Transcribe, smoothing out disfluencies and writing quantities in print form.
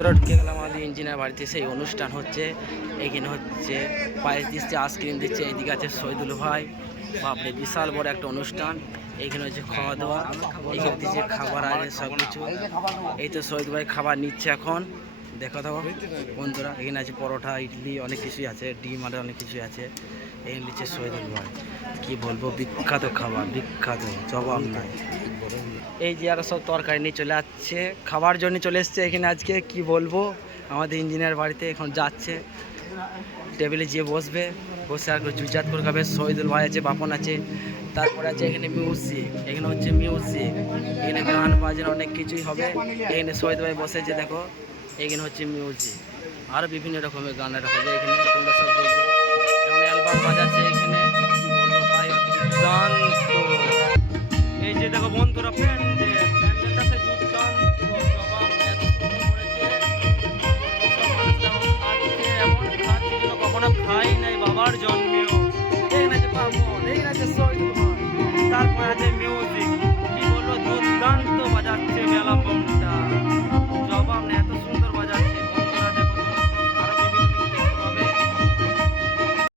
ঢুকে গেলাম আমাদের ইঞ্জিনিয়ার বাড়িতে। সেই অনুষ্ঠান হচ্ছে, এখানে হচ্ছে পায়েস দিচ্ছে, আইসক্রিম দিচ্ছে, এইদিকে আছে শহীদুল ভাই। বাপরে বিশাল বড় একটা অনুষ্ঠান। এইখানে হচ্ছে খাওয়া দাওয়া, এইখানে দিচ্ছে খাবার আছে সব কিছু। এই তো শহীদ ভাই খাবার নিচ্ছে এখন, দেখো দাও বন্ধুরা। এখানে আছে পরোটা, ইডলি, অনেক কিছুই আছে, ডিম আর অনেক কিছুই আছে। এখানে দিচ্ছে শহীদুল ভাই। কি বলবো, বিখ্যাত খাবার, বিখ্যাত, জবাব নাই। এই যে আরো সব তরকারি নিয়ে চলে যাচ্ছে, খাবার জন্য চলে এসছে এখানে আজকে। কি বলবো, আমাদের ইঞ্জিনিয়ার বাড়িতে এখন যাচ্ছে, টেবিলে গিয়ে বসবে, বসে আর জুজাত করে খাবে। শহীদুল ভাই আছে, বাপন আছে, তারপরে আছে এখানে মিউজিক, এখানে হচ্ছে মিউজিক, এখানে গান বাজনা অনেক কিছুই হবে। এখানে শহীদ ভাই বসেছে দেখো, এখানে হচ্ছে মিউজিক, আরও বিভিন্ন রকমের গানের হবে এখানে, তোমরা সব দেখবে। এখন অ্যালবাম বাজাচ্ছে এখানে, কি বলবো ভাই, দুর্দান্ত। এই যে দেখো বন্ধুরা, প্যান্ডেলটা সে দুর্দান্ত, জবাব নেই, এত সুন্দর করেছে। সব মানুষ দেখো খাচ্ছে, এমন খাচ্ছে যেন কখনো খাই নাই বাবার জন্মেও। এই না যে বামন, এই না যে